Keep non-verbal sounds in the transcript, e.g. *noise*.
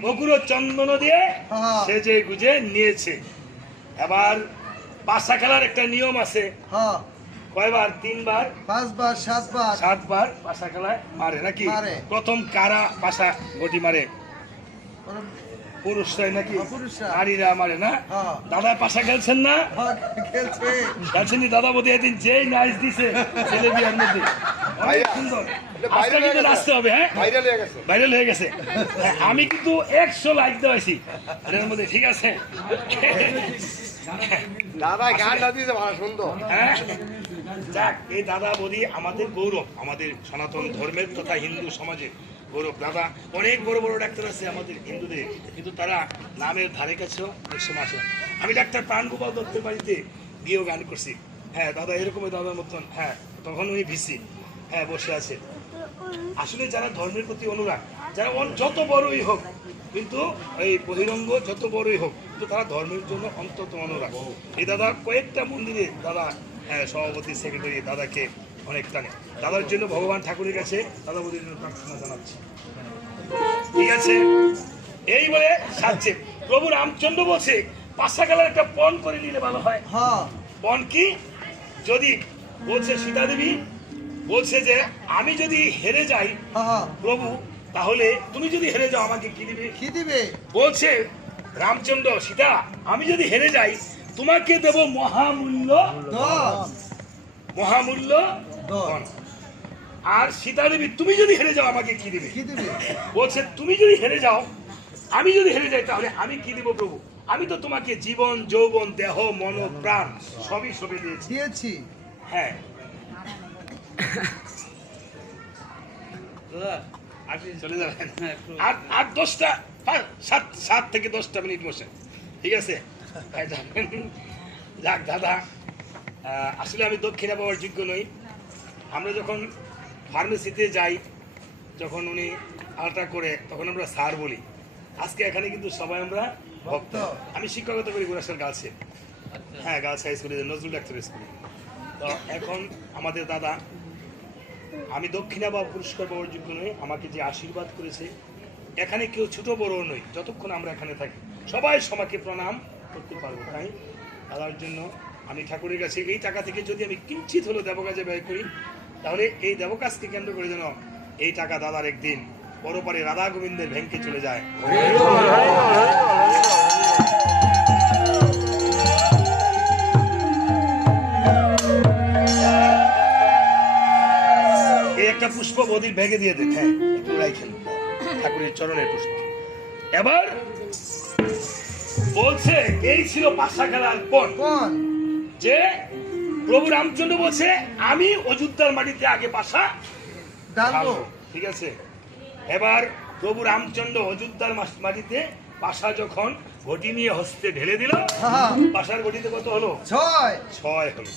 বগুড়ো চন্দন দিয়ে হ্যাঁ। সেজে গুজে নিয়েছে। এবার পাশা খেলার একটা নিয়ম আছে। হ্যাঁ। কয়বার? তিনবার? পাঁচবার সাতবার। সাতবার পাশা খেলায় মারে নাকি। প্রথম কারা পাশা গটি মারে? পুরুষরাই নাকি? হ্যাঁ, নারীরা মারে না। দাদা পাশা খেলছেন না? খেলছে। খেলছেনি দাদা বোধ এদিন যেই নাচ দিছে *laughs* ছেলে বিয়ার মধ্যে। আজকে কিন্তু নাচতে হবে হ্যাঁ? ভাইরাল হয়ে গেছে। ভাইরাল গেছে। আমি কিন্তু একশো লাইক দেওয়াইছি। এর মধ্যে ঠিক আছে? দাদা গান দিয়েছে ভালো সুন্দর। হ্যাঁ? যাক এই দাদা বলি আমাদের গৌরব আমাদের সনাতন ধর্মের তথা হিন্দু সমাজের গৌরব। দাদা অনেক বড় বড় ডাক্তার আছে আমাদের হিন্দুদের কিন্তু তারা নামের ধারে কাছেও অনেক সময় আসে। আমি ডাক্তার প্রাণগোপাল দত্তের বাড়িতে গিয়েও গান করছি। হ্যাঁ দাদা এরকমই দাদার মতন হ্যাঁ তখন উনি ভিসি। হ্যাঁ বসে আছে। আসলে যারা ধর্মের প্রতি অনুরাগ যারা যত বড়ই হোক কিন্তু এই বহিরঙ্গ যত বড়ই হোক কিন্তু তারা ধর্মের জন্য অন্তত অনুরাগ। এই দাদা কয়েকটা মন্দিরে দাদা হ্যাঁ, সভাপতি সেক্রেটারি দাদাকে অনেক টানে। দাদার জন্য ভগবান ঠাকুরের কাছে দাদা বদির জন্য প্রার্থনা জানাচ্ছি। ঠিক আছে? এই বলে সাজছে। প্রভু রামচন্দ্র বলছে পাশা গেলার একটা পণ করে নিলে ভালো হয়। হ্যাঁ। পণ কি? যদি বলছে সীতা দেবী বলছে যে আমি যদি হেরে যাই হ্যাঁ। প্রভু তাহলে তুমি যদি হেরে যাও আমাকে কি দিবে? কি দিবে? বলছে রামচন্দ্র সীতা আমি যদি হেরে যাই তোমাকে দেব মহামূল্য মহামূল্য। আর সীতা দেবী তুমি যদি হেরে যাও আমাকে কি দিবে? কি দিবে? বলছে তুমি যদি হেরে যাও আমি যদি হেরে যাই তাহলে আমি কি দিব প্রভু? আমি তো তোমাকে জীবন যৌবন দেহ মন প্রাণ সবই সবই দিয়েছি। হ্যাঁ। চলে যাবেন আর আর দশটা সাত সাত থেকে দশটা মিনিট বসে। ঠিক আছে? যাক দাদা আসলে আমি দক্ষিণা পাওয়ার যোগ্য নই। আমরা যখন ফার্মেসিতে যাই যখন উনি আলট্রা করে তখন আমরা স্যার বলি। আজকে এখানে কিন্তু সবাই আমরা ভক্ত। আমি শিক্ষকতা করি গুরাসার গার্লসে হ্যাঁ গার্লস হাই স্কুলে নজরুল ডাক্তার স্কুলে। তো এখন আমাদের দাদা আমি দক্ষিণা বা পুরস্কার পাওয়ার যোগ্য নই আমাকে যে আশীর্বাদ করেছে এখানে কেউ ছোট বড় নই যতক্ষণ আমরা এখানে থাকি সবাই সমাকে প্রণাম করতে পারব তাই দাদার জন্য আমি ঠাকুরের কাছে এই টাকা থেকে যদি আমি কিঞ্চিত হলেও দেবকাজে ব্যয় করি তাহলে এই দেবকাজকে কেন্দ্র করে যেন এই টাকা দাদার একদিন পরপারে রাধা গোবিন্দের ভেঙ্কে চলে যায় বদির ব্যাগে দিয়ে দেন হ্যাঁ একটু রাইখেন ঠাকুরের চরণের পুষ্প এবার বলছে এই ছিল পাশা খেলার পর। যে প্রভু রামচন্দ্র বলছে আমি অযোধ্যার মাটিতে আগে পাশা ঠিক আছে? এবার প্রভু রামচন্দ্র অযোধ্যার মাটিতে পাশা যখন ঘটি নিয়ে হস্তে ঢেলে দিল পাশার ঘটিতে কত হলো? ছয়। ছয় হলো।